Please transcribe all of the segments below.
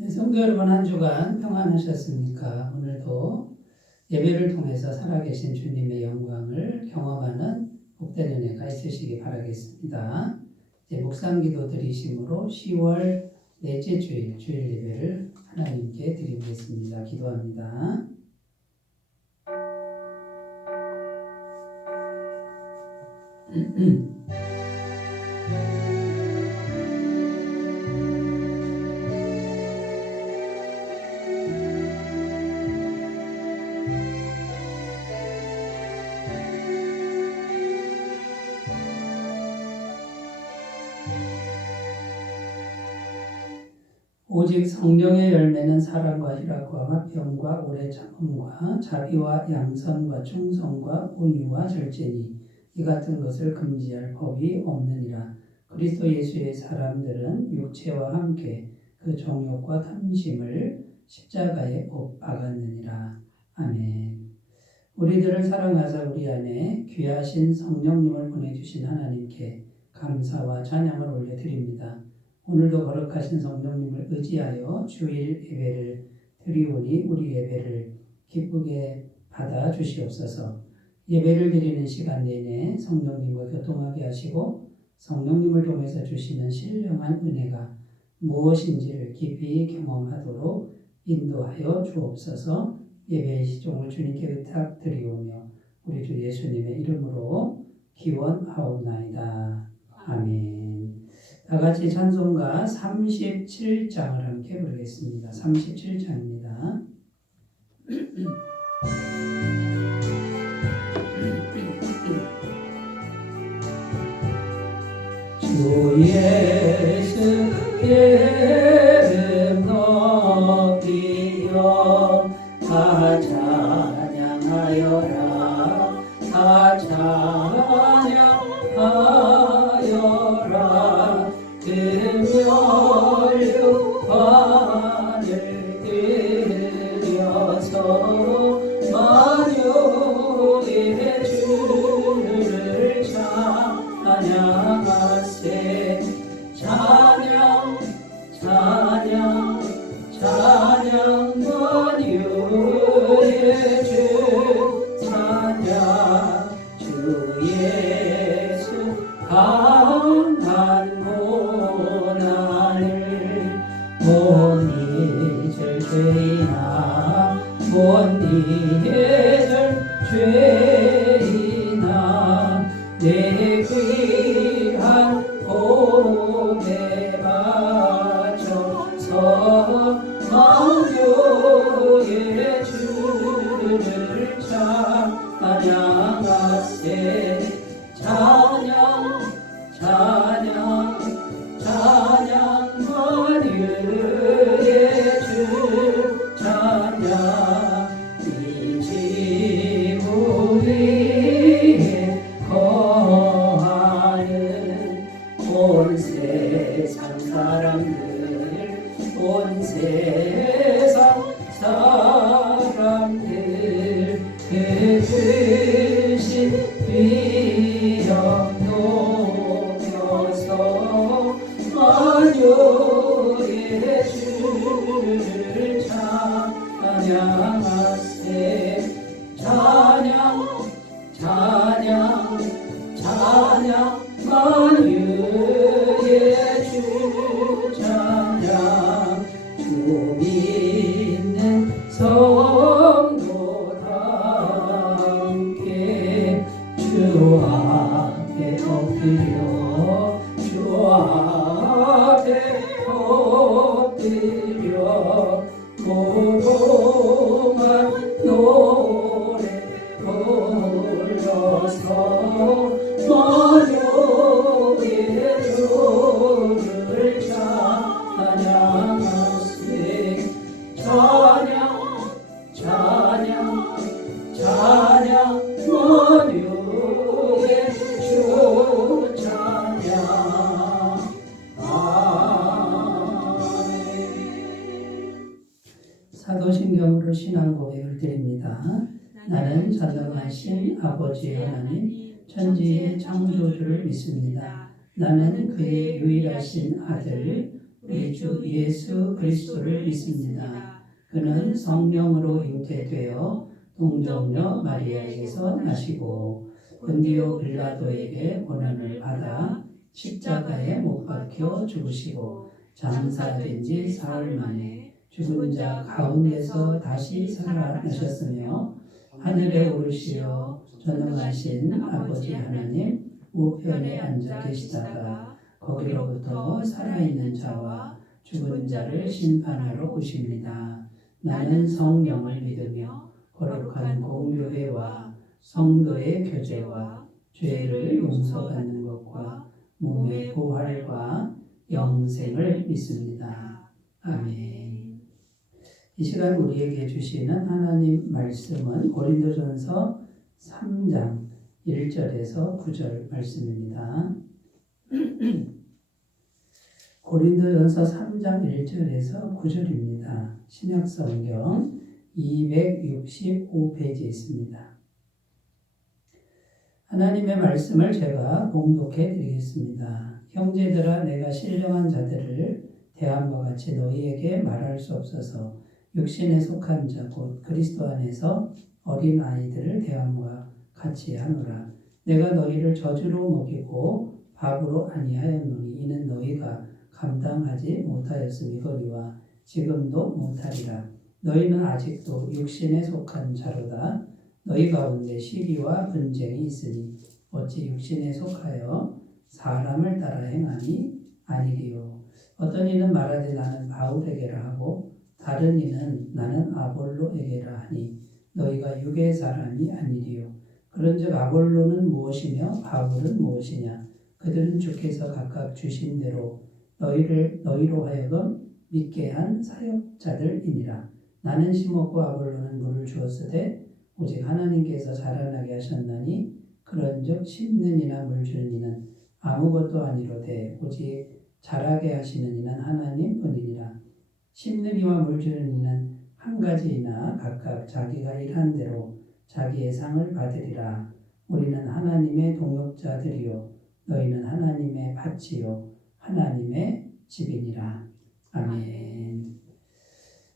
네, 성도 여러분, 한 주간 평안하셨습니까? 오늘도 예배를 통해서 살아계신 주님의 영광을 경험하는 복된 은혜가 있으시기 바라겠습니다. 이제 묵상기도 드리심으로 10월 넷째 주일 예배를 하나님께 드리겠습니다. 기도합니다. 오직 성령의 열매는 사랑과 희락과 화평과 오래 참음과 자비와 양선과 충성과 온유와 절제니 이 같은 것을 금지할 법이 없느니라. 그리스도 예수의 사람들은 육체와 함께 그 정욕과 탐심을 십자가에 못 박았느니라. 아멘. 우리들을 사랑하사 우리 안에 귀하신 성령님을 보내주신 하나님께 감사와 찬양을 올려드립니다. 오늘도 거룩하신 성령님을 의지하여 주일 예배를 드리오니 우리 예배를 기쁘게 받아 주시옵소서. 예배를 드리는 시간 내내 성령님과 교통하게 하시고 성령님을 통해서 주시는 신령한 은혜가 무엇인지를 깊이 경험하도록 인도하여 주옵소서. 예배의 시종을 주님께 의탁드리오며 우리 주 예수님의 이름으로 기원하옵나이다. 아멘. 다 같이 찬송가 37장을 함께 부르겠습니다. 37장입니다. 주 예수의 이름 높이여 다 찬양하여라. 다 찬양하여라. 금연류관을 들여서 만유의 주를 찬양하세. 찬양 찬양 찬양 만유의 주 찬양. 주 예수 강한 고난을 못 잊을 죄이나 못 잊을 죄이나 내 귀한 몸에 바쳐서 만유의 주를 찬양하세. 찬양 찬양 찬양 만유의 주 찬양. 이 지구 위에 거하는 온 세상 사람들 온 세상 사람들 그 크신 위엄 높여서 만유의 주를 찬양하세. 찬양 찬양 찬양 만유의 주 찬양. 주 믿는 성도다 함께 주 앞에 엎드려 주 앞에 엎드려 무궁한 노래 불러서 만유의 주를 찬양하세. 찬양 찬양 찬양 만유의 주 찬양. 아멘. 사도신경으로 신앙 고백을 드립니다. 나는 전능하신 아버지 하나님 천지의 창조주를 믿습니다. 나는 그의 유일하신 아들 우리 주 예수 그리스도를 믿습니다. 그는 성령으로 잉태되어 동정녀 마리아에게서 나시고 본디오 빌라도에게 고난을 받아 십자가에 못 박혀 죽으시고 장사된 지 사흘 만에 죽은 자 가운데서 다시 살아나셨으며 하늘에 오르시어 전능하신 아버지 하나님 우편에 앉아 계시다가 거기로부터 살아있는 자와 죽은 자를 심판하러 오십니다. 나는 성령을 믿으며 거룩한 공교회와 성도의 교제와 죄를 용서받는 것과 몸의 부활과 영생을 믿습니다. 아멘. 이 시간 우리에게 주시는 하나님 말씀은 고린도전서 3장 1절에서 9절 말씀입니다. 고린도전서 3장 1절에서 9절입니다. 신약성경 265페이지에 있습니다. 하나님의 말씀을 제가 봉독해 드리겠습니다. 형제들아, 내가 신령한 자들을 대함과 같이 너희에게 말할 수 없어서 육신에 속한 자 곧 그리스도 안에서 어린 아이들을 대함과 같이 하노라. 내가 너희를 저주로 먹이고 밥으로 아니하였노니 이는 너희가 감당하지 못하였음이거니와 지금도 못하리라. 너희는 아직도 육신에 속한 자로다. 너희 가운데 시기와 분쟁이 있으니 어찌 육신에 속하여 사람을 따라 행하니 아니리요. 어떤 이는 말하되 나는 바울에게라 하고 다른 이는 나는 아볼로에게라 하니 너희가 육의 사람이 아니리요. 그런즉 아볼로는 무엇이며 바울은 무엇이냐? 그들은 주께서 각각 주신 대로 너희로 하여금 믿게 한 사역자들이니라. 나는 심었고 아볼로는 물을 주었으되 오직 하나님께서 자라나게 하셨나니 그런즉 심는 이나 물 주는 이는 아무것도 아니로되 오직 자라게 하시는 이는 하나님 뿐이니라. 심는 이와 물 주는 이는 한 가지이나 각각 자기가 일한 대로 자기의 상을 받으리라. 우리는 하나님의 동역자들이요 너희는 하나님의 밭이요 하나님의 집이니라. 아멘.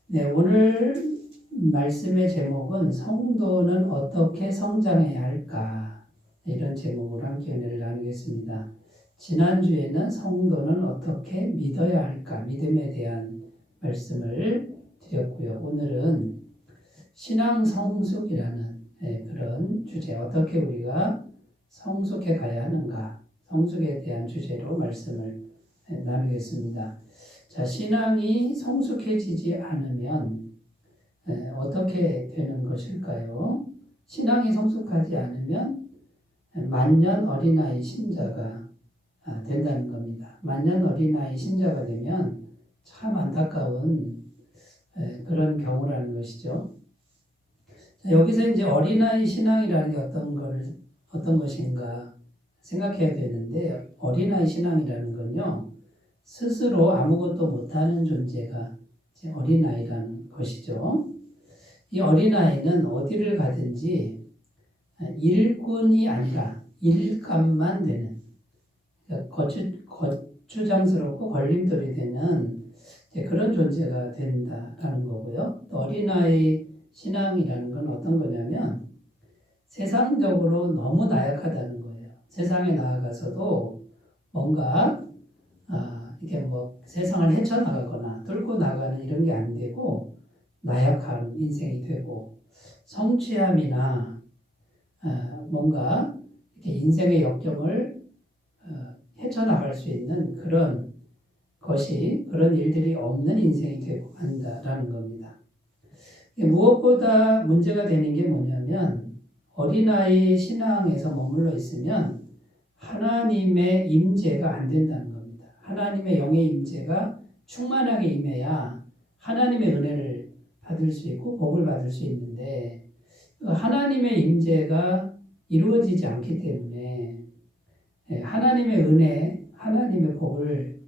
네, 오늘 말씀의 제목은 성도는 어떻게 성장해야 할까? 이런 제목으로 함께 은혜를 나누겠습니다. 지난주에는 성도는 어떻게 믿어야 할까? 믿음에 대한 말씀을 드렸고요. 오늘은 신앙 성숙이라는 그런 주제, 어떻게 우리가 성숙해 가야 하는가? 성숙에 대한 주제로 말씀을 나누겠습니다. 자, 신앙이 성숙해지지 않으면 어떻게 되는 것일까요? 신앙이 성숙하지 않으면 만년 어린아이 신자가 된다는 겁니다. 만년 어린아이 신자가 되면 참 안타까운 그런 경우라는 것이죠. 자, 여기서 이제 어린아이 신앙이라는 게 어떤 것인가 생각해야 되는데, 어린아이 신앙이라는 건요, 스스로 아무것도 못하는 존재가 이제 어린아이라는 것이죠. 이 어린아이는 어디를 가든지 일꾼이 아니라 일감만 되는, 그러니까 거추장스럽고 걸림돌이 되는 그런 존재가 된다라는 거고요. 또 어린아이 신앙이라는 건 어떤 거냐면 세상적으로 너무 나약하다는 거예요. 세상에 나아가서도 뭔가 이게 뭐 세상을 헤쳐나가거나 뚫고 나가는 이런 게 안 되고 나약한 인생이 되고, 성취함이나 뭔가 이렇게 인생의 역경을 헤쳐나갈 수 있는 그런 일들이 없는 인생이 되고 한다라는 겁니다. 무엇보다 문제가 되는 게 뭐냐면, 어린아이 신앙에서 머물러 있으면 하나님의 임재가 안 된다는 겁니다. 하나님의 영의 임재가 충만하게 임해야 하나님의 은혜를 받을 수 있고 복을 받을 수 있는데, 하나님의 임재가 이루어지지 않기 때문에 하나님의 은혜, 하나님의 복을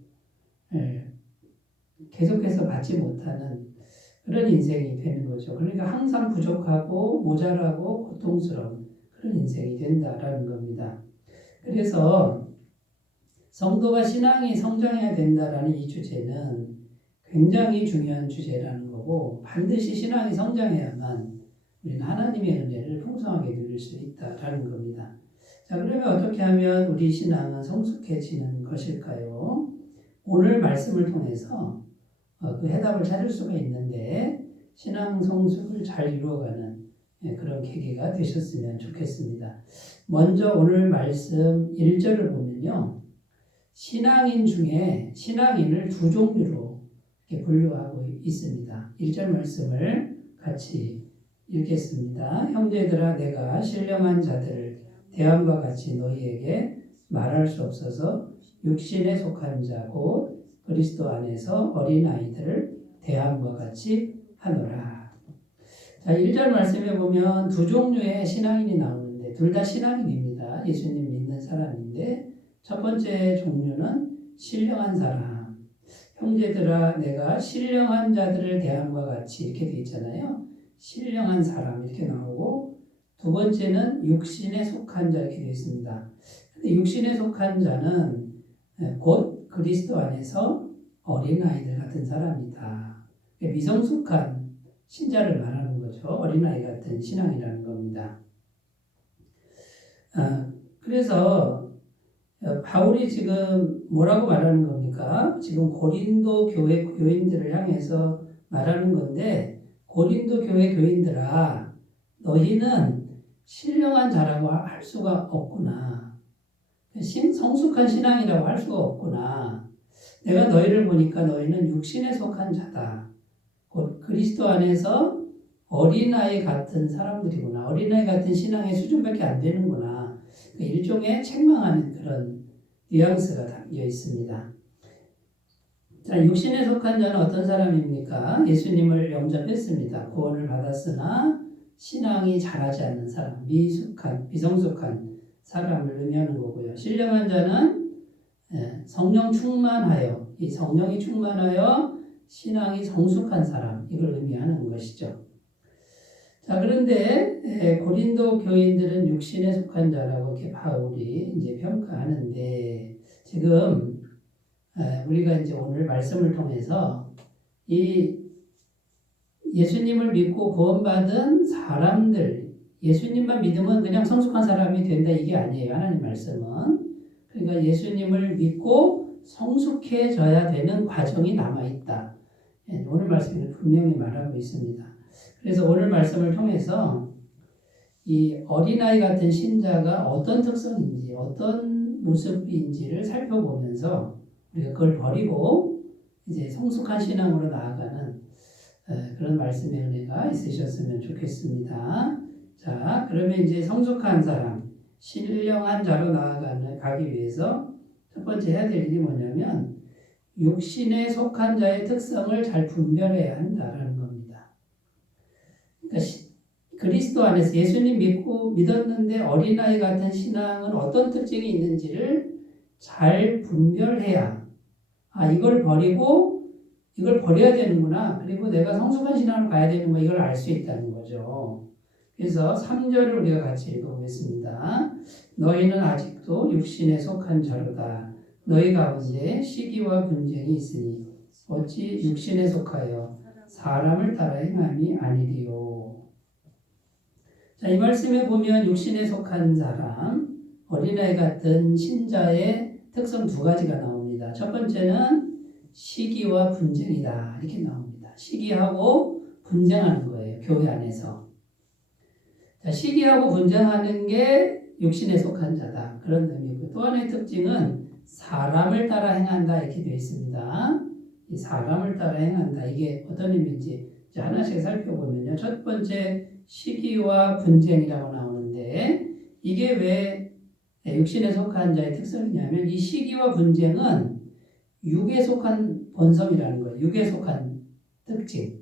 계속해서 받지 못하는 그런 인생이 되는 거죠. 그러니까 항상 부족하고 모자라고 고통스러운 그런 인생이 된다라는 겁니다. 그래서 성도가 신앙이 성장해야 된다라는 이 주제는 굉장히 중요한 주제라는 거고 반드시 신앙이 성장해야만 우리는 하나님의 은혜를 풍성하게 누릴 수 있다라는 겁니다. 자, 그러면 어떻게 하면 우리 신앙은 성숙해지는 것일까요? 오늘 말씀을 통해서 그 해답을 찾을 수가 있는데 신앙 성숙을 잘 이루어가는 그런 계기가 되셨으면 좋겠습니다. 먼저 오늘 말씀 1절을 보면요. 신앙인 중에 신앙인을 두 종류로 이렇게 분류하고 있습니다. 1절 말씀을 같이 읽겠습니다. 형제들아 내가 신령한 자들을 대함과 같이 너희에게 말할 수 없어서 육신에 속한 자 곧 그리스도 안에서 어린아이들을 대함과 같이 하노라. 자, 1절 말씀에 보면 두 종류의 신앙인이 나오는데 둘 다 신앙인입니다. 예수님 믿는 사람인데 첫 번째 종류는 신령한 사람. 형제들아 내가 신령한 자들을 대함과 같이 이렇게 돼 있잖아요. 신령한 사람 이렇게 나오고 두 번째는 육신에 속한 자 이렇게 되어 있습니다. 근데 육신에 속한 자는 곧 그리스도 안에서 어린아이들 같은 사람이다. 미성숙한 신자를 말하는 거죠. 어린아이 같은 신앙이라는 겁니다. 그래서 바울이 지금 뭐라고 말하는 겁니까? 지금 고린도 교회 교인들을 향해서 말하는 건데 고린도 교회 교인들아 너희는 신령한 자라고 할 수가 없구나. 성숙한 신앙이라고 할 수가 없구나. 내가 너희를 보니까 너희는 육신에 속한 자다. 곧 그리스도 안에서 어린아이 같은 사람들이구나. 어린아이 같은 신앙의 수준밖에 안 되는구나. 일종의 책망하는 그런 뉘앙스가 담겨 있습니다. 자, 육신에 속한 자는 어떤 사람입니까? 예수님을 영접했습니다. 구원을 받았으나 신앙이 자라지 않는 사람, 미성숙한 사람을 의미하는 거고요. 신령한 자는 성령 충만하여, 이 성령이 충만하여 신앙이 성숙한 사람, 이걸 의미하는 것이죠. 자, 그런데 고린도 교인들은 육신에 속한 자라고 이렇게 바울이 이제 평가하는데 지금 우리가 이제 오늘 말씀을 통해서 이 예수님을 믿고 구원받은 사람들, 예수님만 믿으면 그냥 성숙한 사람이 된다 이게 아니에요. 하나님 말씀은. 그러니까 예수님을 믿고 성숙해져야 되는 과정이 남아있다. 오늘 말씀을 분명히 말하고 있습니다. 그래서 오늘 말씀을 통해서 이 어린아이 같은 신자가 어떤 특성인지 어떤 모습인지를 살펴보면서 우리가 그걸 버리고 이제 성숙한 신앙으로 나아가는 그런 말씀의 은혜가 있으셨으면 좋겠습니다. 자, 그러면 이제 성숙한 사람, 신령한 자로 가기 위해서 첫 번째 해야 될 일이 뭐냐면 육신에 속한 자의 특성을 잘 분별해야 한다라는 겁니다. 그러니까 그리스도 안에서 예수님 믿었는데 어린아이 같은 신앙은 어떤 특징이 있는지를 잘 분별해야 이걸 버리고 이걸 버려야 되는구나. 그리고 내가 성숙한 신앙으로 가야 되는구나. 이걸 알 수 있다는 거죠. 그래서 3절을 우리가 같이 읽어보겠습니다. 너희는 아직도 육신에 속한 자로다. 너희 가운데 시기와 분쟁이 있으니 어찌 육신에 속하여 사람을 따라 행함이 아니리요. 자, 이 말씀에 보면 육신에 속한 사람, 어린아이 같은 신자의 특성 두 가지가 나옵니다. 첫 번째는 시기와 분쟁이다. 이렇게 나옵니다. 시기하고 분쟁하는 거예요. 교회 안에서. 자, 시기하고 분쟁하는 게 육신에 속한 자다. 그런 의미고 또 하나의 특징은 사람을 따라 행한다. 이렇게 되어 있습니다. 이 사람을 따라 행한다. 이게 어떤 의미인지 이제 하나씩 살펴보면요. 첫 번째 시기와 분쟁이라고 나오는데 이게 왜 육신에 속한 자의 특성이냐면 이 시기와 분쟁은 육에 속한 본성이라는 거예요. 육에 속한 특징.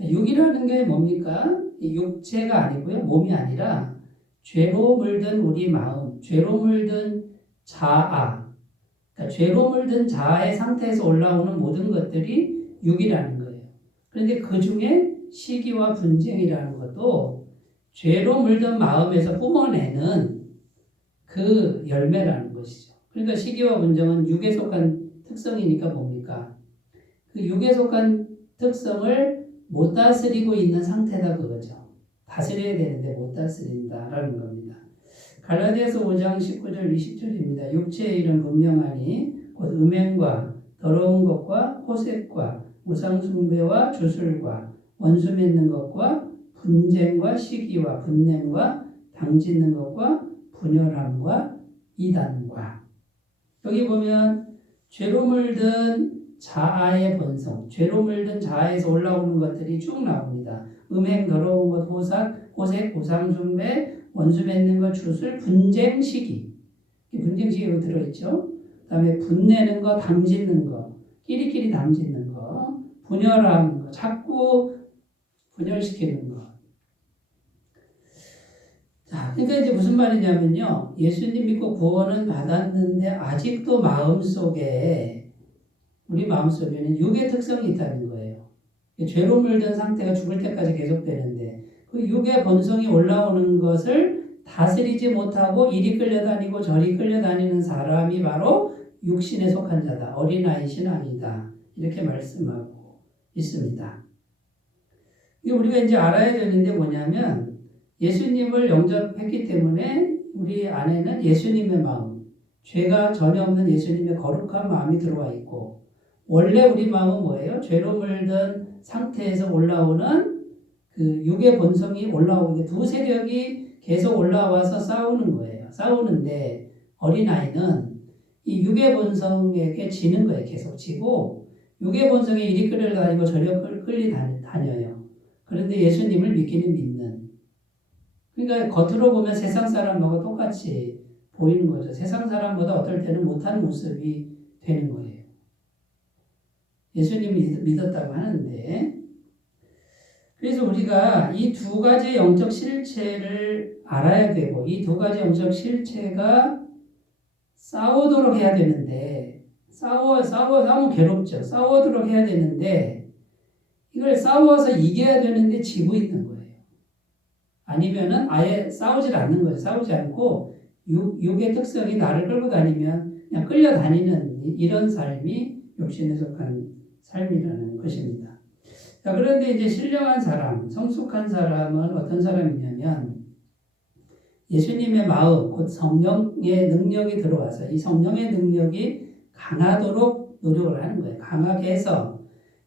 육이라는 게 뭡니까? 육체가 아니고요. 몸이 아니라 죄로 물든 우리 마음, 죄로 물든 자아. 그러니까 죄로 물든 자아의 상태에서 올라오는 모든 것들이 육이라는 거예요. 그런데 그 중에 시기와 분쟁이라는 것도 죄로 물든 마음에서 뿜어내는 그 열매라는 것이죠. 그러니까 시기와 분쟁은 육에 속한 특성이니까 뭡니까? 그 육에 속한 특성을 못 다스리고 있는 상태다 그거죠. 다스려야 되는데 못 다스린다라는 겁니다. 갈라디아서 5장 19절 20절입니다. 육체의 일은 분명하니 곧 음행과 더러운 것과 호색과 우상숭배와 주술과 원수 맺는 것과 분쟁과 시기와 분냄과 당짓는 것과 분열함과 이단과. 여기 보면 죄로 물든 자아의 본성, 죄로 물든 자아에서 올라오는 것들이 쭉 나옵니다. 음행, 더러운 것, 호색, 우상숭배, 원수 맺는 것, 주술, 분쟁, 시기. 분쟁, 시기가 들어있죠. 그 다음에 분내는 거, 당짓는 거, 끼리끼리 당짓는 거, 분열하는 거, 자꾸 분열시키는 거. 자, 그러니까 이제 무슨 말이냐면요. 예수님 믿고 구원은 받았는데 아직도 우리 마음속에는 육의 특성이 있다는 거예요. 죄로 물든 상태가 죽을 때까지 계속되는데 그 육의 본성이 올라오는 것을 다스리지 못하고 이리 끌려다니고 저리 끌려다니는 사람이 바로 육신에 속한 자다. 어린아이 신앙이다. 이렇게 말씀하고 있습니다. 우리가 이제 알아야 되는데 뭐냐면 예수님을 영접했기 때문에 우리 안에는 예수님의 마음, 죄가 전혀 없는 예수님의 거룩한 마음이 들어와 있고 원래 우리 마음은 뭐예요? 죄로 물든 상태에서 올라오는 그 육의 본성이 올라오게 두 세력이 계속 올라와서 싸우는 거예요. 싸우는데 어린아이는 이 육의 본성에게 지는 거예요. 계속 지고 육의 본성에 이리 끌려다니고 저리 끌려다녀요. 그런데 예수님을 믿기는 믿는. 그러니까 겉으로 보면 세상 사람하고 똑같이 보이는 거죠. 세상 사람보다 어떨 때는 못한 모습이 되는 거예요. 예수님이 믿었다고 하는데 그래서 우리가 이 두 가지 영적 실체를 알아야 되고 이 두 가지 영적 실체가 싸우도록 해야 되는데 싸우면 괴롭죠. 싸우도록 해야 되는데 이걸 싸워서 이겨야 되는데 지고 있는 거예요. 아니면은 아예 싸우질 않는 거예요. 싸우지 않고 육의 특성이 나를 끌고 다니면 그냥 끌려다니는 이런 삶이 육신에 속한 삶이라는 것입니다. 자, 그런데 이제 신령한 사람, 성숙한 사람은 어떤 사람이냐면 예수님의 마음, 곧 성령의 능력이 들어와서 이 성령의 능력이 강하도록 노력을 하는 거예요. 강하게 해서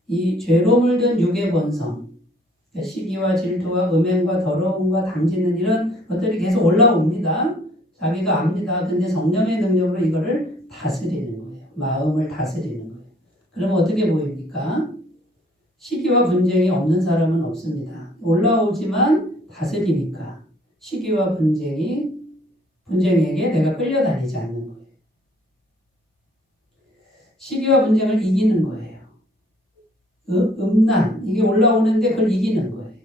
이 죄로 물든 육의 본성, 시기와 질투와 음행과 더러움과 당짓는 이런 것들이 계속 올라옵니다. 자기가 압니다. 근데 성령의 능력으로 이거를 다스리는 거예요. 마음을 다스리는 거예요. 그러면 어떻게 보입니까? 시기와 분쟁이 없는 사람은 없습니다. 올라오지만 다스리니까 시기와 분쟁에게 내가 끌려다니지 않는 거예요. 시기와 분쟁을 이기는 거예요. 음란 이게 올라오는데 그걸 이기는 거예요.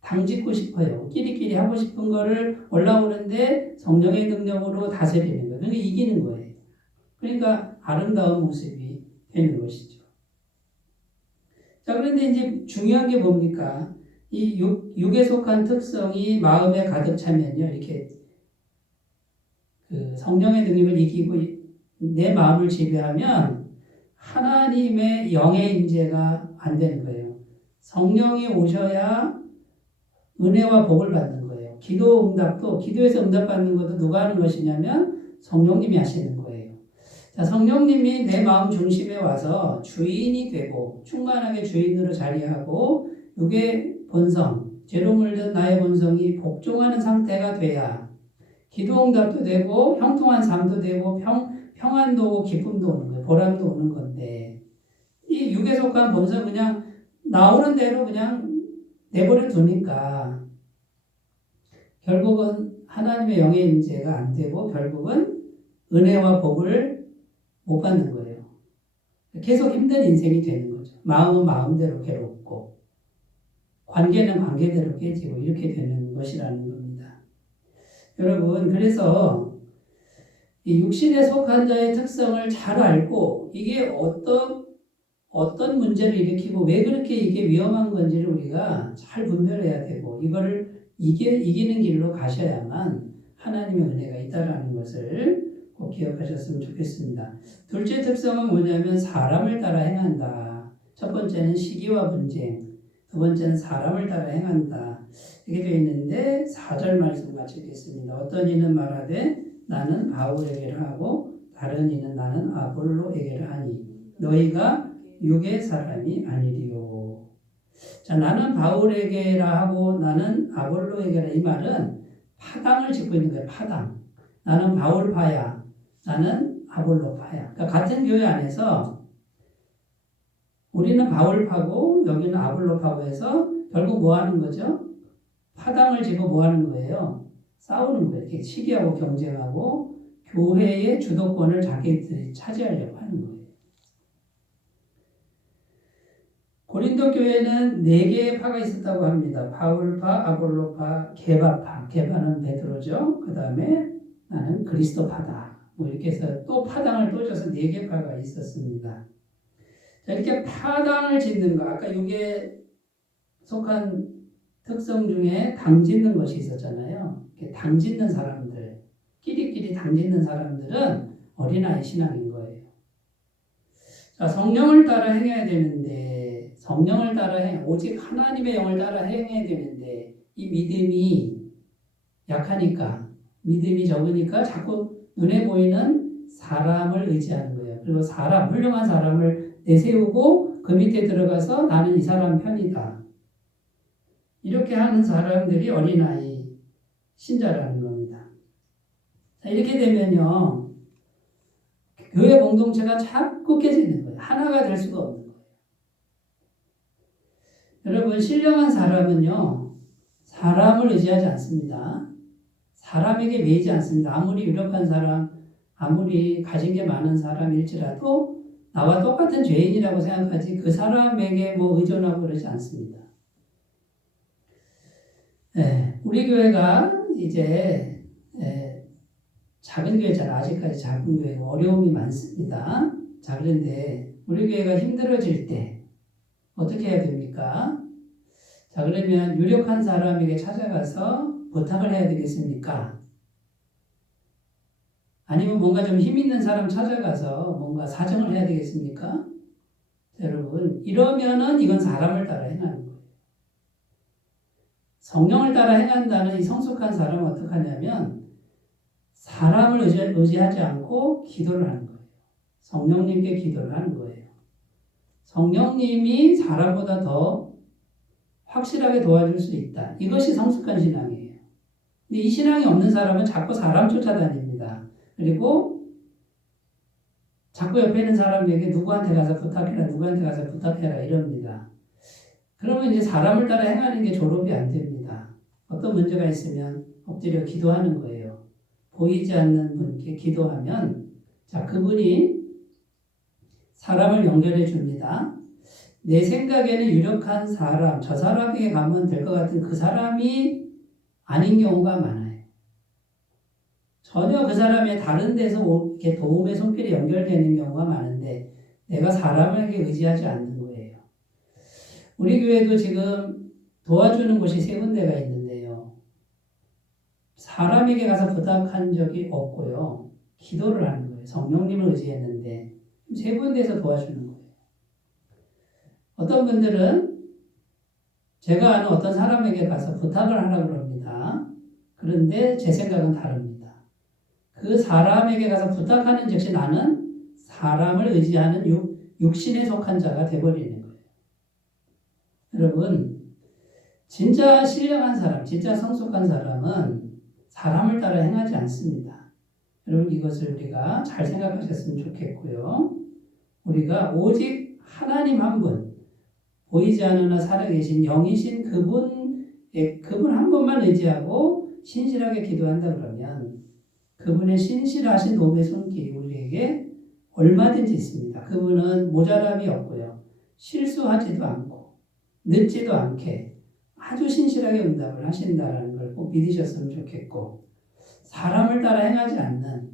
당짓고 싶어요. 끼리끼리 하고 싶은 거를 올라오는데 성령의 능력으로 다스리는 거예요. 그러니까 이기는 거예요. 그러니까 아름다운 모습이 되는 것이죠. 자, 그런데 이제 중요한 게 뭡니까? 이 육에 속한 특성이 마음에 가득 차면요, 이렇게 그 성령의 능력을 이기고 내 마음을 지배하면 하나님의 영의 임재가 안 되는 거예요. 성령이 오셔야 은혜와 복을 받는 거예요. 기도 응답도 기도에서 응답받는 것도 누가 하는 것이냐면 성령님이 하시는 거예요. 자, 성령님이 내 마음 중심에 와서 주인이 되고 충만하게 주인으로 자리하고 육의 본성, 죄로 물든 나의 본성이 복종하는 상태가 돼야 기도 응답도 되고 형통한 삶도 되고 평안도 오고 기쁨도 오는 거예요. 보람도 오는 건데 이 육에 속한 본성 그냥 나오는 대로 그냥 내버려 두니까 결국은 하나님의 영의 임재가 안 되고 결국은 은혜와 복을 못 받는 거예요. 계속 힘든 인생이 되는 거죠. 마음은 마음대로 괴롭고 관계는 관계대로 깨지고 이렇게 되는 것이라는 겁니다. 여러분, 그래서 이 육신에 속한 자의 특성을 잘 알고 이게 어떤 문제를 일으키고 왜 그렇게 이게 위험한 건지를 우리가 잘 분별해야 되고 이거를 이기는 길로 가셔야만 하나님의 은혜가 있다라는 것을 꼭 기억하셨으면 좋겠습니다. 둘째 특성은 뭐냐면 사람을 따라 행한다. 첫 번째는 시기와 분쟁, 두 번째는 사람을 따라 행한다. 이렇게 되어 있는데 4절 말씀 같이 읽겠습니다. 어떤 이는 말하되 나는 바울에게를 하고 다른 이는 나는 아볼로에게를 하니 너희가 육의 사람이 아니리요. 자, 나는 바울에게라 하고 나는 아볼로에게라, 이 말은 파당을 짓고 있는 거예요. 파당. 나는 바울파야, 나는 아볼로파야. 그러니까 같은 교회 안에서 우리는 바울파고 여기는 아볼로파고 해서 결국 뭐 하는 거죠? 파당을 지고 뭐 하는 거예요? 싸우는 거예요. 이렇게 시기하고 경쟁하고 교회의 주도권을 자기들이 차지하려고 하는 거예요. 고린도 교회는 4개의 파가 있었다고 합니다. 바울파, 아볼로파, 게바파. 게바는 베드로죠. 그 다음에 나는 그리스도파다. 뭐 이렇게 해서 또 파당을 또 줘서 4개 파가 있었습니다. 자, 이렇게 파당을 짓는 거, 아까 이게 속한 특성 중에 당 짓는 것이 있었잖아요. 당 짓는 사람들, 끼리끼리 당 짓는 사람들은 어린아이 신앙인 거예요. 자, 성령을 따라 행해야 되는데, 성령을 따라 오직 하나님의 영을 따라 행해야 되는데, 이 믿음이 약하니까, 믿음이 적으니까 자꾸 눈에 보이는 사람을 의지하는 거예요. 그리고 훌륭한 사람을 내세우고 그 밑에 들어가서 나는 이 사람 편이다. 이렇게 하는 사람들이 어린아이 신자라는 겁니다. 자, 이렇게 되면요, 교회 공동체가 자꾸 깨지는 거예요. 하나가 될 수가 없는 거예요. 여러분, 신령한 사람은요, 사람을 의지하지 않습니다. 사람에게 매이지 않습니다. 아무리 유력한 사람, 아무리 가진 게 많은 사람일지라도 나와 똑같은 죄인이라고 생각하지 그 사람에게 뭐 의존하고 그러지 않습니다. 네, 우리 교회가 이제 작은 교회잖아요. 아직까지 작은 교회고 어려움이 많습니다. 자, 그런데 우리 교회가 힘들어질 때 어떻게 해야 됩니까? 자, 그러면 유력한 사람에게 찾아가서 부탁을 해야 되겠습니까? 아니면 뭔가 좀 힘 있는 사람 찾아가서 뭔가 사정을 해야 되겠습니까? 자, 여러분, 이러면은 이건 사람을 따라 행하는 거예요. 성령을 따라 행한다는 이 성숙한 사람은 어떻게 하냐면 사람을 의지하지 않고 기도를 하는 거예요. 성령님께 기도를 하는 거예요. 성령님이 사람보다 더 확실하게 도와줄 수 있다. 이것이 성숙한 신앙이에요. 근데 이 신앙이 없는 사람은 자꾸 사람 쫓아다닙니다. 그리고 자꾸 옆에 있는 사람에게 누구한테 가서 부탁해라, 누구한테 가서 부탁해라 이럽니다. 그러면 이제 사람을 따라 행하는 게 졸업이 안 됩니다. 어떤 문제가 있으면 엎드려 기도하는 거예요. 보이지 않는 분께 기도하면 자, 그분이 사람을 연결해 줍니다. 내 생각에는 유력한 사람, 저 사람에게 가면 될 것 같은 그 사람이 아닌 경우가 많아요. 전혀 그 사람의 다른 데서 이렇게 도움의 손길이 연결되는 경우가 많은데 내가 사람에게 의지하지 않는 거예요. 우리 교회도 지금 도와주는 곳이 3군데가 있는데요. 사람에게 가서 부탁한 적이 없고요. 기도를 하는 거예요. 성령님을 의지했는데 3군데에서 도와주는 거예요. 어떤 분들은 제가 아는 어떤 사람에게 가서 부탁을 하라고 합니다. 그런데 제 생각은 다릅니다. 그 사람에게 가서 부탁하는 즉시 나는 사람을 의지하는 육신에 속한 자가 되어버리는 거예요. 여러분, 진짜 신령한 사람, 진짜 성숙한 사람은 사람을 따라 행하지 않습니다. 여러분, 이것을 우리가 잘 생각하셨으면 좋겠고요. 우리가 오직 하나님 한 분, 보이지 않으나 살아계신 영이신 그분 한 분만 의지하고 신실하게 기도한다 그러면 그분의 신실하신 도움의 손길이 우리에게 얼마든지 있습니다. 그분은 모자람이 없고요. 실수하지도 않고 늦지도 않게 아주 신실하게 응답을 하신다는 걸 꼭 믿으셨으면 좋겠고 사람을 따라 행하지 않는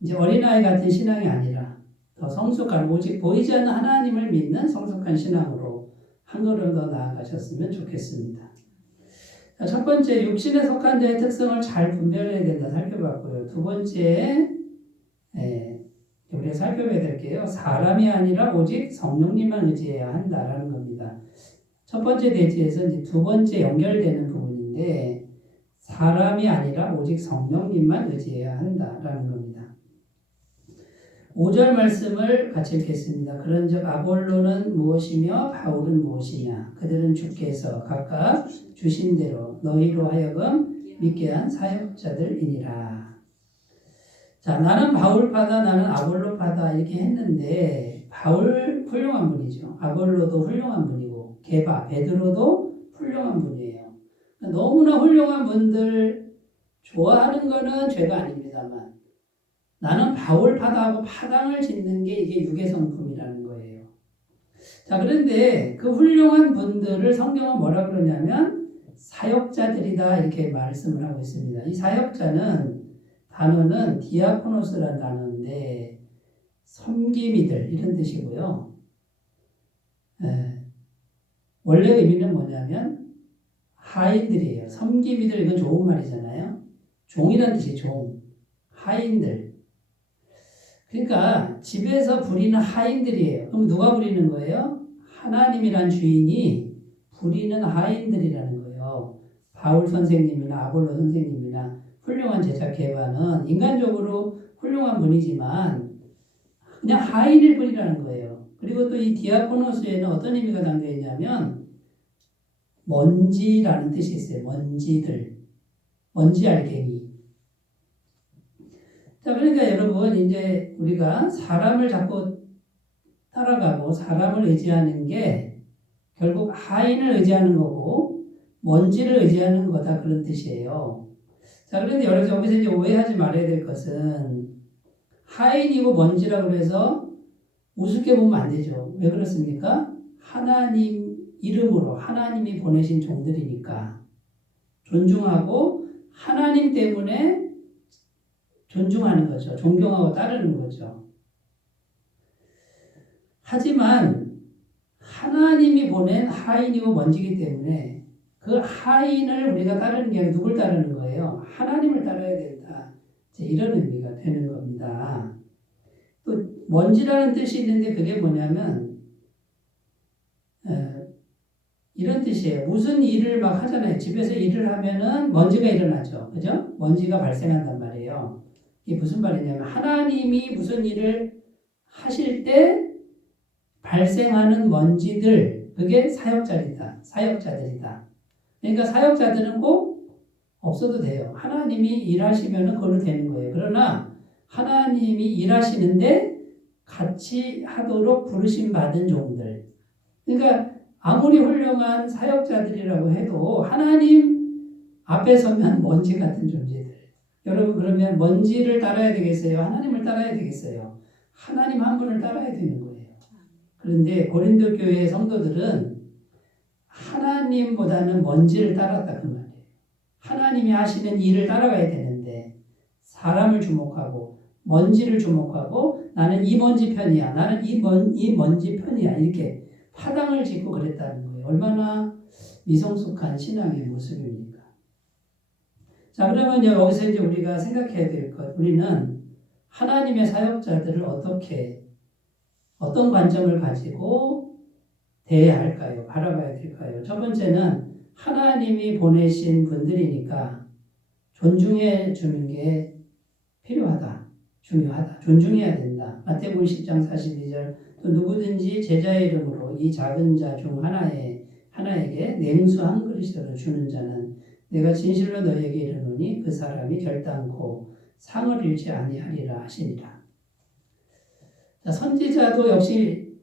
이제 어린아이 같은 신앙이 아니라 더 성숙한 오직 보이지 않는 하나님을 믿는 성숙한 신앙으로 한 걸음 더 나아가셨으면 좋겠습니다. 자, 첫 번째 육신에 속한 자의 특성을 잘 분별해야 된다 살펴봤고요. 두 번째 우리가 살펴봐야 될 게요. 사람이 아니라 오직 성령님만 의지해야 한다라는 겁니다. 첫 번째 대지에서 이제 두 번째 연결되는 부분인데 사람이 아니라 오직 성령님만 의지해야 한다라는 겁니다. 5절 말씀을 같이 읽겠습니다. 그런즉 아볼로는 무엇이며 바울은 무엇이냐? 그들은 주께서 각각 주신 대로 너희로 하여금 믿게 한 사역자들이니라. 자, 나는 바울파다, 나는 아볼로파다 이렇게 했는데 바울 훌륭한 분이죠. 아볼로도 훌륭한 분이고 게바, 베드로도 훌륭한 분이에요. 너무나 훌륭한 분들 좋아하는 거는 죄가 아닙니다만 나는 바울파다하고 파당을 짓는 게 이게 육의 성품이라는 거예요. 자, 그런데 그 훌륭한 분들을 성경은 뭐라 그러냐면 사역자들이다 이렇게 말씀을 하고 있습니다. 이 사역자는 단어는 디아코노스라는 단어인데 섬김이들 이런 뜻이고요. 원래 의미는 뭐냐면 하인들이에요. 섬김이들 이건 좋은 말이잖아요. 종이란 뜻이 종, 하인들. 그러니까 집에서 부리는 하인들이에요. 그럼 누가 부리는 거예요? 하나님이란 주인이 부리는 하인들이라는 거예요. 바울 선생님이나 아볼로 선생님이나 훌륭한 제자 게바는 인간적으로 훌륭한 분이지만 그냥 하인일 뿐이라는 거예요. 그리고 또 이 디아코노스에는 어떤 의미가 담겨 있냐면 먼지라는 뜻이 있어요. 먼지들. 먼지 알갱이. 자, 그러니까 여러분, 이제 우리가 사람을 자꾸 따라가고 사람을 의지하는 게 결국 하인을 의지하는 거고 먼지를 의지하는 거다 그런 뜻이에요. 자, 그런데 여기서 이제 오해하지 말아야 될 것은 하인이고 먼지라고 해서 우습게 보면 안 되죠. 왜 그렇습니까? 하나님 이름으로 하나님이 보내신 종들이니까 존중하고 하나님 때문에 존중하는 거죠. 존경하고 따르는 거죠. 하지만 하나님이 보낸 하인이고 먼지이기 때문에 그 하인을 우리가 따르는 게 아니라 누굴 따르는 거예요? 하나님을 따라야 된다. 이런 의미가 되는 겁니다. 또 먼지라는 뜻이 있는데 그게 뭐냐면 이런 뜻이에요. 무슨 일을 막 하잖아요. 집에서 일을 하면은 먼지가 일어나죠. 그죠? 먼지가 발생한단 말이에요. 이게 무슨 말이냐면 하나님이 무슨 일을 하실 때 발생하는 먼지들 그게 사역자들이다. 사역자들이다. 그러니까 사역자들은 꼭 없어도 돼요. 하나님이 일하시면은 그걸로 되는 거예요. 그러나 하나님이 일하시는데 같이 하도록 부르심 받은 종들. 그러니까 아무리 훌륭한 사역자들이라고 해도 하나님 앞에 서면 먼지 같은 존재들. 여러분 그러면 먼지를 따라야 되겠어요? 하나님을 따라야 되겠어요? 하나님 한 분을 따라야 되는 거예요. 그런데 고린도 교회 성도들은 하나님보다는 먼지를 따랐다 그 말이에요. 하나님이 하시는 일을 따라가야 되는데 사람을 주목하고 먼지를 주목하고 나는 이 먼지 편이야. 나는 이 먼지 편이야. 이렇게 파당을 짓고 그랬다는 거예요. 얼마나 미성숙한 신앙의 모습입니까? 자, 그러면 여기서 이제 우리가 생각해야 될 것, 우리는 하나님의 사역자들을 어떤 관점을 가지고 대해야 할까요? 바라봐야 될까요? 첫 번째는 하나님이 보내신 분들이니까 존중해 주는 게 필요하다. 중요하다. 존중해야 된다. 마태복음 10장 42절 또 누구든지 제자의 이름으로 이 작은 자 중 하나에게 냉수 한 그릇이라도 주는 자는 내가 진실로 너희에게 이르노니 그 사람이 결단코 상을 잃지 아니하리라 하시니라. 자, 선지자도 역시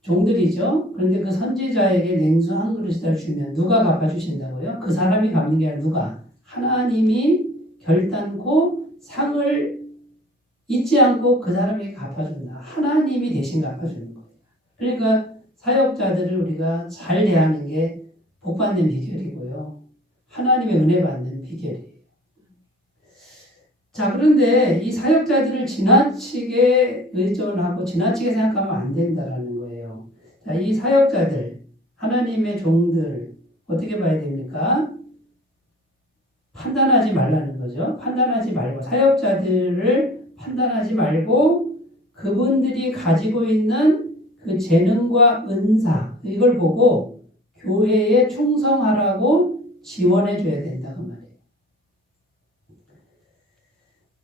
종들이죠. 그런데 그 선지자에게 냉수 한 그릇이라도 주면 누가 갚아주신다고요? 그 사람이 갚는 게 아니라 누가? 하나님이 결단코 상을 잊지 않고 그 사람에게 갚아준다. 하나님이 대신 갚아주는 거예요. 그러니까 사역자들을 우리가 잘 대하는 게 복받는 비결이고요. 하나님의 은혜 받는 비결이에요. 자, 그런데 이 사역자들을 지나치게 의존하고 지나치게 생각하면 안 된다라는 거예요. 자, 이 사역자들, 하나님의 종들 어떻게 봐야 됩니까? 판단하지 말라는 거죠. 판단하지 말고 사역자들을 판단하지 말고 그분들이 가지고 있는 그 재능과 은사 이걸 보고 교회에 충성하라고 지원해 줘야 된다 그 말이에요.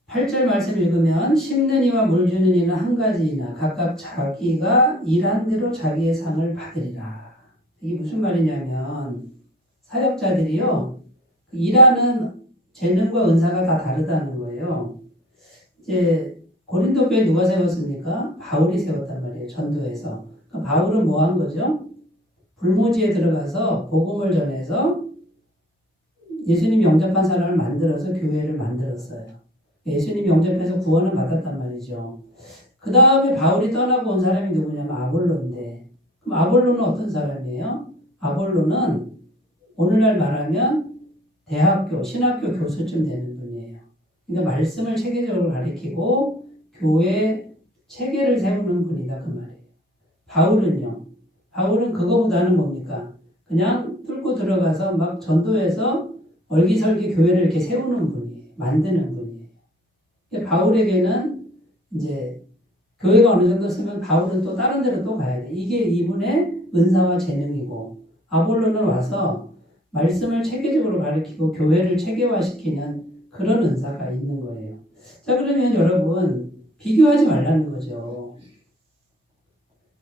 8절 말씀 읽으면 심는 이와 물 주는 이는 한 가지이나 각각 자기가 일한 대로 자기의 상을 받으리라. 이게 무슨 말이냐면 사역자들이요 일하는 재능과 은사가 다 다르다는 거예요. 이제 고린도 교회 누가 세웠습니까? 바울이 세웠단 말이에요. 전도에서. 바울은 뭐 한 거죠? 불모지에 들어가서 복음을 전해서 예수님이 영접한 사람을 만들어서 교회를 만들었어요. 예수님이 영접해서 구원을 받았단 말이죠. 그 다음에 바울이 떠나고 온 사람이 누구냐면 아볼로인데, 그럼 아볼로는 어떤 사람이에요? 아볼로는 오늘날 말하면 대학교, 신학교 교수쯤 되는 분이에요. 그러니까 말씀을 체계적으로 가르치고 교회 체계를 세우는 분이다 그 말이에요. 바울은요. 바울은 그거보다는 뭡니까? 그냥 뚫고 들어가서 막 전도해서 얼기설기 교회를 이렇게 세우는 분이에요. 만드는 분이에요. 바울에게는 이제 교회가 어느 정도 쓰면 바울은 또 다른 데로 또 가야 돼. 이게 이분의 은사와 재능이고 아볼로는 와서 말씀을 체계적으로 가르치고 교회를 체계화시키는 그런 은사가 있는 거예요. 자, 그러면 여러분 비교하지 말라는 거죠.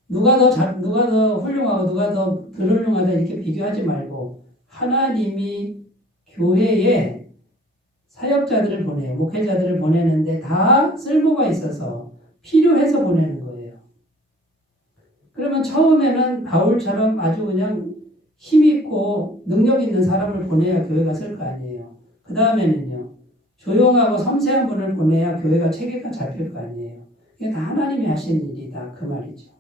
누가 더 훌륭하고 누가 더 덜 훌륭하다 이렇게 비교하지 말고 하나님이 교회에 사역자들을 보내요. 목회자들을 보내는데 다 쓸모가 있어서 필요해서 보내는 거예요. 그러면 처음에는 바울처럼 아주 그냥 힘있고 능력 있는 사람을 보내야 교회가 쓸 거 아니에요. 그 다음에는요. 조용하고 섬세한 분을 보내야 교회가 체계가 잡힐 거 아니에요. 이게 다 하나님이 하신 일이다 그 말이죠.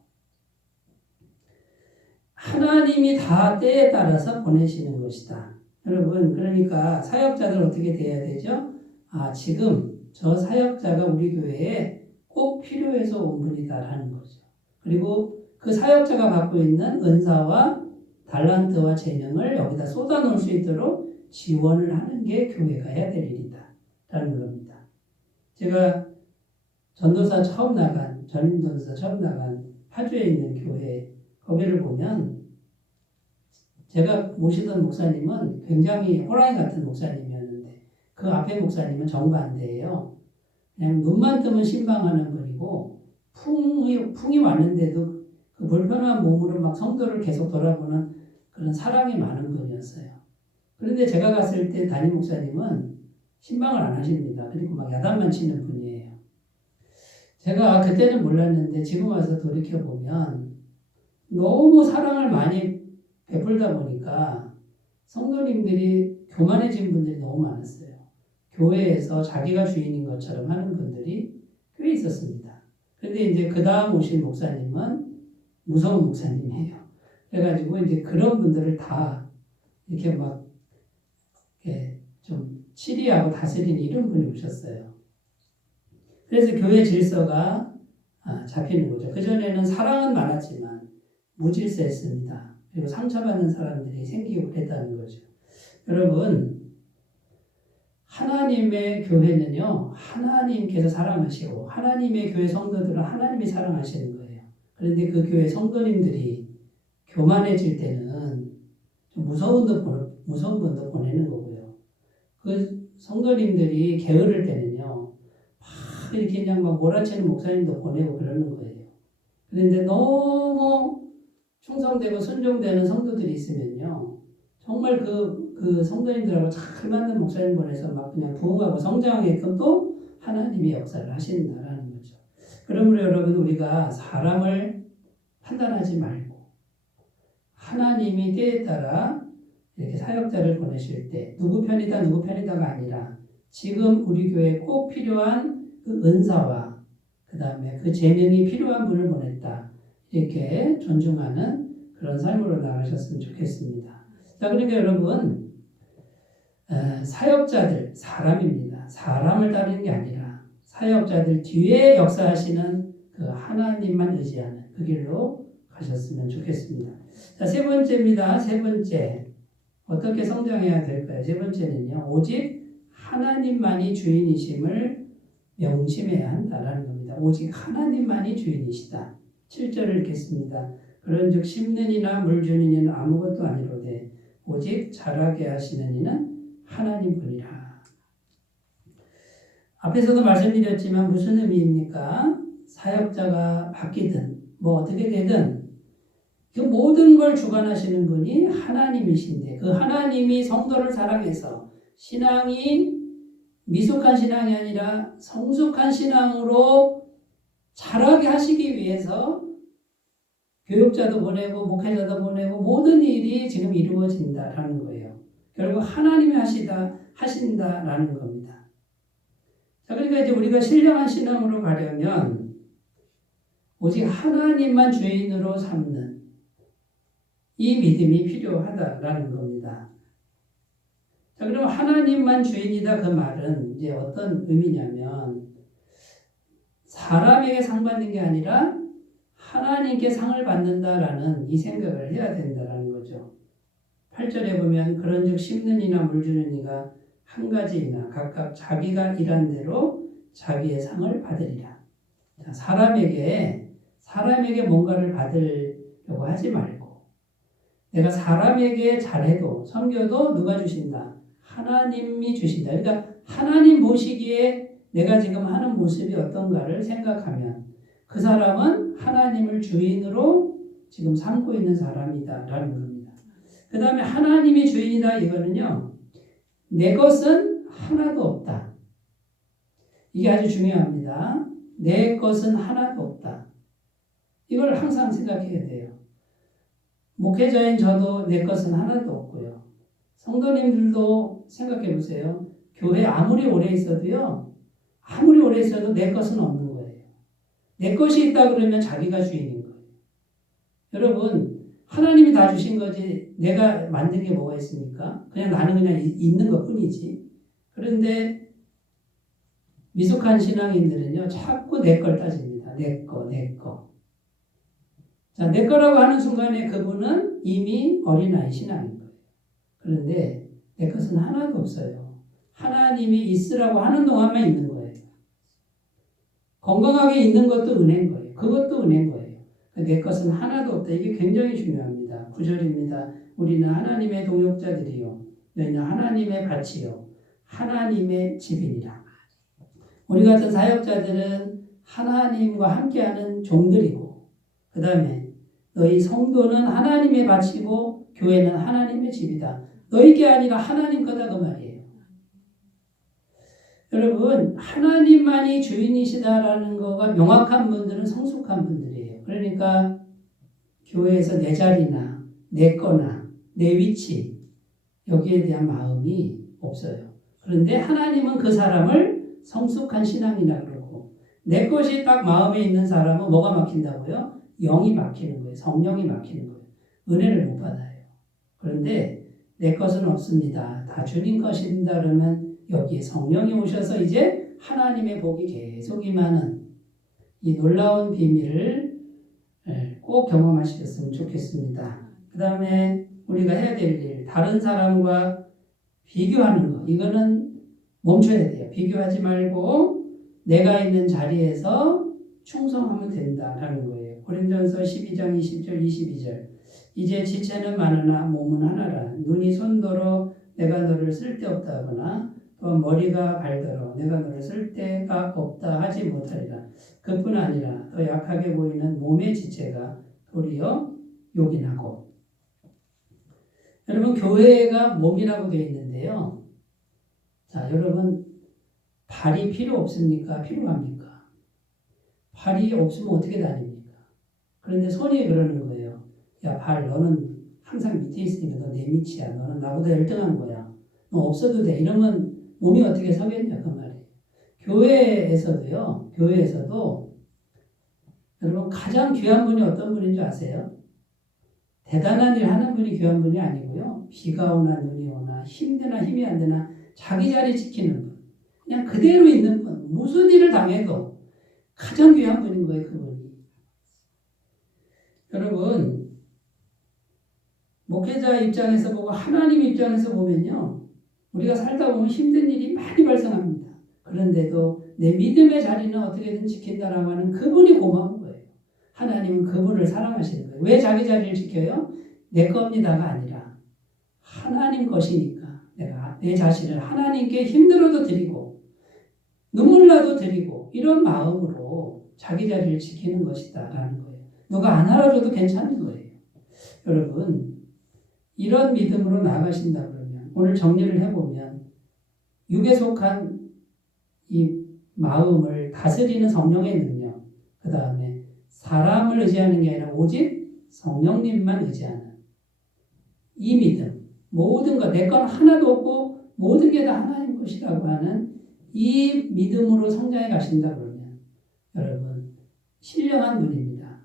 하나님이 다 때에 따라서 보내시는 것이다. 여러분 그러니까 사역자들 어떻게 돼야 되죠? 지금 저 사역자가 우리 교회에 꼭 필요해서 온 분이다라는 거죠. 그리고 그 사역자가 갖고 있는 은사와 달란트와 재능을 여기다 쏟아놓을 수 있도록 지원을 하는 게 교회가 해야 될 일이다 라는 겁니다. 제가 전도사 처음 나간 전도사 처음 나간 파주에 있는 교회 거기를 보면 제가 모시던 목사님은 굉장히 호랑이 같은 목사님이었는데 그 앞에 목사님은 정반대예요. 그냥 눈만 뜨면 신방하는 분이고 풍이 왔는데도 그 불편한 몸으로 막 성도를 계속 돌아보는 그런 사랑이 많은 분이었어요. 그런데 제가 갔을 때 담임 목사님은 신방을 안 하십니다. 그리고 막 야단만 치는 분이에요. 제가 그때는 몰랐는데 지금 와서 돌이켜보면 너무 사랑을 많이 베풀다 보니까 성도님들이 교만해진 분들이 너무 많았어요. 교회에서 자기가 주인인 것처럼 하는 분들이 꽤 있었습니다. 그런데 이제 그 다음 오신 목사님은 무서운 목사님이에요. 그래가지고 이제 그런 분들을 다 이렇게 막 이렇게 좀 치리하고 다스리는 이런 분이 오셨어요. 그래서 교회 질서가 잡히는 거죠. 그전에는 사랑은 많았지만 무질서했습니다. 그리고 상처받는 사람들이 생기고 그랬다는 거죠. 여러분 하나님의 교회는요. 하나님께서 사랑하시고 하나님의 교회 성도들은 하나님이 사랑하시는 거예요. 그런데 그 교회 성도님들이 교만해질 때는 좀 무서운 분도 보내는 거고요. 그 성도님들이 게으를 때는요. 막 이렇게 그냥 막 몰아치는 목사님도 보내고 그러는 거예요. 그런데 너무 충성되고 순종되는 성도들이 있으면요. 정말 그 성도님들하고 잘 맞는 목사님 보내서 막 그냥 부흥하고 성장하게끔 또 하나님이 역사를 하신다라는 거죠. 그러므로 여러분 우리가 사람을 판단하지 말고 하나님이 때에 따라 이렇게 사역자를 보내실 때 누구 편이다가 아니라 지금 우리 교회에 꼭 필요한 그 은사와 그 다음에 그 재능이 필요한 분을 보냈다. 이렇게 존중하는 그런 삶으로 나가셨으면 좋겠습니다. 자, 그러니까 여러분 사역자들 사람입니다. 사람을 따르는 게 아니라 사역자들 뒤에 역사하시는 그 하나님만 의지하는 그 길로 가셨으면 좋겠습니다. 자, 세 번째입니다. 세 번째 어떻게 성장해야 될까요? 세 번째는요. 오직 하나님만이 주인이심을 명심해야 한다라는 겁니다. 있습니다. 오직 하나님만이 주인이시다. 7절을 읽겠습니다. 그런즉 심는 이나 물 주는 이는 아무것도 아니로되 오직 자라게 하시는 이는 하나님뿐이라. 앞에서도 말씀드렸지만 무슨 의미입니까? 사역자가 바뀌든 뭐 어떻게 되든 그 모든 걸 주관하시는 분이 하나님이신데 그 하나님이 성도를 사랑해서 신앙이 미숙한 신앙이 아니라 성숙한 신앙으로 자라게 하시기 위해서 교육자도 보내고 목회자도 보내고 모든 일이 지금 이루어진다라는 거예요. 결국 하나님이 하신다라는 겁니다. 자, 그러니까 이제 우리가 신령한 신앙으로 가려면 오직 하나님만 주인으로 삼는 이 믿음이 필요하다라는 겁니다. 자, 그럼 하나님만 주인이다 그 말은 이제 어떤 의미냐면 사람에게 상 받는 게 아니라 하나님께 상을 받는다라는 이 생각을 해야 된다라는 거죠. 8절에 보면 그런즉 심는 이나 물 주는 이가 한 가지이나 각각 자기가 일한 대로 자기의 상을 받으리라. 자, 사람에게 뭔가를 받으려고 하지 말고 내가 사람에게 잘해도 섬겨도 누가 주신다? 하나님이 주신다. 그러니까 하나님 보시기에 내가 지금 하는 모습이 어떤가를 생각하면 그 사람은 하나님을 주인으로 지금 삼고 있는 사람이다라는 겁니다. 그 다음에 하나님이 주인이다 이거는요. 내 것은 하나도 없다. 이게 아주 중요합니다. 내 것은 하나도 없다. 이걸 항상 생각해야 돼요. 목회자인 저도 내 것은 하나도 없고요. 성도님들도 생각해 보세요. 교회 아무리 오래 있어도 내 것은 없는 거예요. 내 것이 있다 그러면 자기가 주인인 거예요. 여러분, 하나님이 다 주신 거지 내가 만든 게 뭐가 있습니까? 나는 그냥 있는 것 뿐이지. 그런데 미숙한 신앙인들은요, 자꾸 내 걸 따집니다. 내 거. 자, 내 거라고 하는 순간에 그분은 이미 어린아이 신앙인 거예요. 그런데 내 것은 하나도 없어요. 하나님이 있으라고 하는 동안만 있는 거예요. 건강하게 있는 것도 은혜인 거예요. 그것도 은혜인 거예요. 내 것은 하나도 없다. 이게 굉장히 중요합니다. 9절입니다. 우리는 하나님의 동역자들이요. 너희는 하나님의 밭이요. 하나님의 집이니라. 우리 같은 사역자들은 하나님과 함께하는 종들이고 그 다음에 너희 성도는 하나님의 밭이고 교회는 하나님의 집이다. 너희 게 아니라 하나님 거다 그 말이에요. 여러분 하나님만이 주인이시다라는 거가 명확한 분들은 성숙한 분들이에요. 그러니까 교회에서 내 자리나 내 거나 내 위치 여기에 대한 마음이 없어요. 그런데 하나님은 그 사람을 성숙한 신앙이라 그러고 내 것이 딱 마음에 있는 사람은 뭐가 막힌다고요? 영이 막히는 거예요. 성령이 막히는 거예요. 은혜를 못 받아요. 그런데 내 것은 없습니다. 다 주님 것입니다. 그러면 여기에 성령이 오셔서 이제 하나님의 복이 계속 임하는 이 놀라운 비밀을 꼭 경험하시겠으면 좋겠습니다. 그 다음에 우리가 해야 될 일, 다른 사람과 비교하는 거, 이거는 멈춰야 돼요. 비교하지 말고 내가 있는 자리에서 충성하면 된다라는 거예요. 고린도전서 12장 20절 22절 이제 지체는 많으나 몸은 하나라. 눈이 손더러 내가 너를 쓸데없다 하거나 또 머리가 발더러 내가 너를 쓸데가 없다 하지 못하리라. 그뿐 아니라 더 약하게 보이는 몸의 지체가 도리어 요긴하고. 여러분 교회가 몸이라고 되어 있는데요. 자, 여러분 발이 필요 없습니까? 필요합니까? 발이 없으면 어떻게 다닙니까? 그런데 손이 그러는 거예요. 야, 발 너는 항상 밑에 있으니까 너 내 밑이야. 너는 나보다 1등한 거야. 너 없어도 돼. 이러면 몸이 어떻게 서겠냐 그 말이에요. 교회에서도 여러분 가장 귀한 분이 어떤 분인 줄 아세요? 대단한 일 하는 분이 귀한 분이 아니고요. 비가 오나 눈이 오나 힘되나 힘이 안 되나 자기 자리 지키는 분. 그냥 그대로 있는 분. 무슨 일을 당해도 가장 귀한 분인 거예요. 그분이. 여러분 목회자 입장에서 보고 하나님 입장에서 보면요. 우리가 살다 보면 힘든 일이 많이 발생합니다. 그런데도 내 믿음의 자리는 어떻게든 지킨다라고 하는 그분이 고마운 거예요. 하나님은 그분을 사랑하시는 거예요. 왜 자기 자리를 지켜요? 내 겁니다가 아니라 하나님 것이니까 내가 내 자신을 하나님께 힘들어도 드리고 눈물 나도 드리고 이런 마음으로 자기 자리를 지키는 것이다라는 거예요. 누가 안 알아줘도 괜찮은 거예요. 여러분 이런 믿음으로 나아가신다 그러면 오늘 정리를 해보면 육에 속한 이 마음을 다스리는 성령의 능력, 그 다음에 사람을 의지하는 게 아니라 오직 성령님만 의지하는 이 믿음, 모든 것, 내 건 하나도 없고 모든 게 다 하나님 것이라고 하는 이 믿음으로 성장해 가신다 그러면 여러분 신령한 분입니다.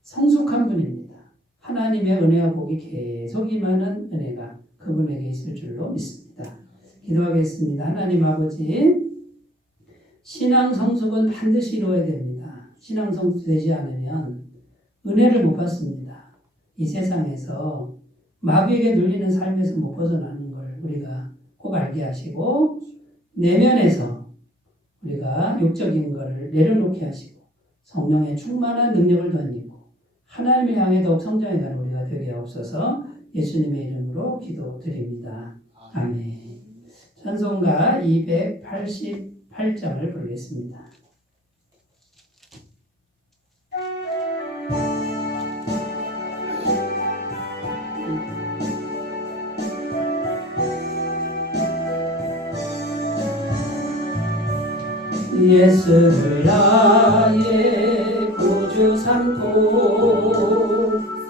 성숙한 분입니다. 하나님의 은혜와 복이 계속 임하는 은혜가 그분에게 있을 줄로 믿습니다. 기도하겠습니다. 하나님 아버지, 신앙 성숙은 반드시 이루어야 됩니다. 신앙 성숙되지 않으면 은혜를 못 받습니다. 이 세상에서 마귀에게 눌리는 삶에서 못 벗어나는 걸 우리가 꼭 알게 하시고 내면에서 우리가 육적인 것을 내려놓게 하시고 성령의 충만한 능력을 던지고 하나님을 향해 더욱 성장해가는 우리가 되게 하옵소서. 예수님의 이름으로 기도드립니다. 아멘. 찬송가 288장을 부르겠습니다. 예수를 나의 구주 삼고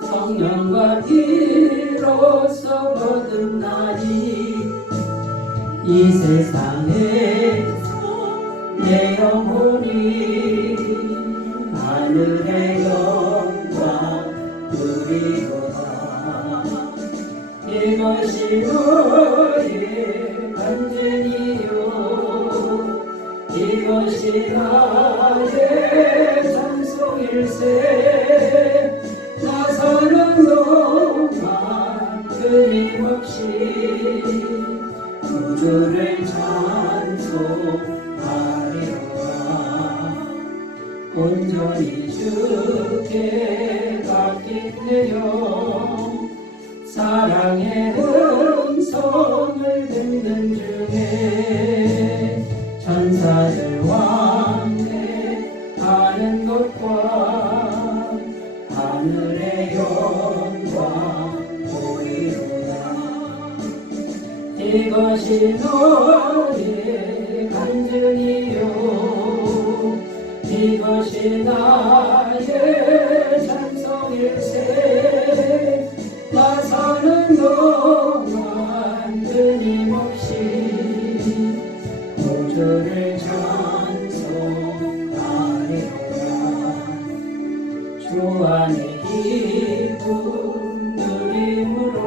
성령과 피로써 거듭나니 이 세상에서 내 영혼이 하늘의 영광 누리도다. 이것이 너의 간증이요 이것이 나의 찬송일세. 나 사는 동안 끊임없이 구주를 찬송하리로다. 온전히 주께 맡긴 내 영 사랑의 음성을 듣는 중에 천사들 왕래하는 것과 하늘의 영광 보이로다. 이것이 너의 간증이요 이것이 나의 찬송일세. 나 사는 동안 끊임없이 구주를 찬송하리로다. 주 안에 기쁨 누림으로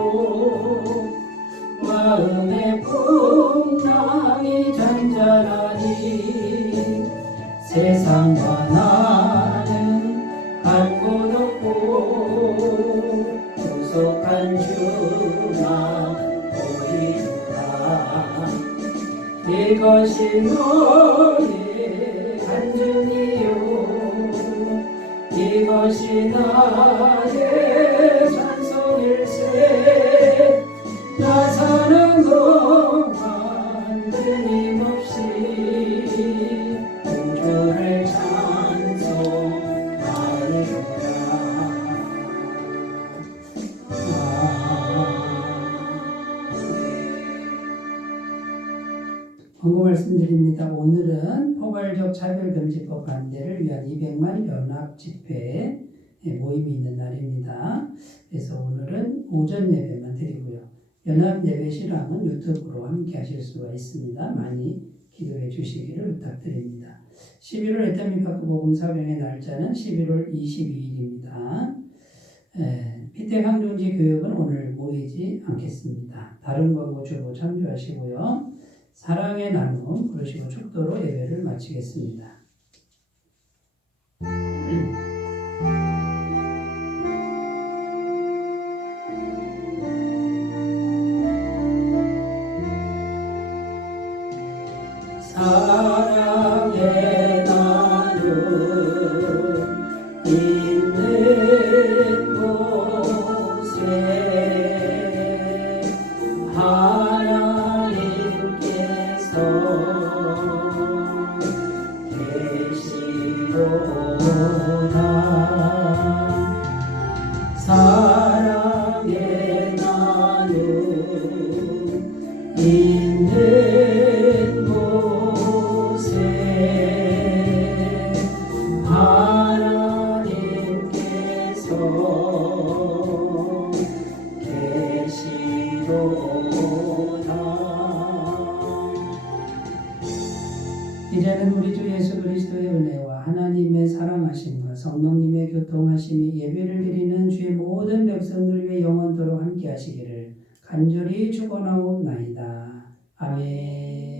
마음의 풍랑이 잔잔하니 세상과 나는 갈 곳 없고 구속한 주만 보이리라. 이것이 너의 간증이요 이것이 나의 찬송일세. 나 사는 동안 끊임없이 구주를 찬송하리로다. 권고 말씀드립니다. 오늘은 포괄적 차별금지법 반대를 위한 200만 연합 집회 모임이 있는 날입니다. 그래서 오늘은 오전 예배만 드리고요. 연합 예배 실황은 유튜브로 함께 하실 수가 있습니다. 많이 기도해 주시기를 부탁드립니다. 11월 에타미파크 복음 사병의 날짜는 11월 22일입니다. 피택 항종지 교육은 오늘 모이지 않겠습니다. 다른 광고 주보 참조하시고요. 사랑의 나눔 부르시고 축도로 예배를 마치겠습니다. 사랑 있는 곳에 하나님께서 계시도다. 이제는 우리 주 예수 그리스도의 은혜와 하나님의 사랑하심과 성령님의 교통하심이 예배를 드리는 주의 모든 백성들 위해 영원토록 함께 하시기를 간절히 축원하옵나이다. 아멘.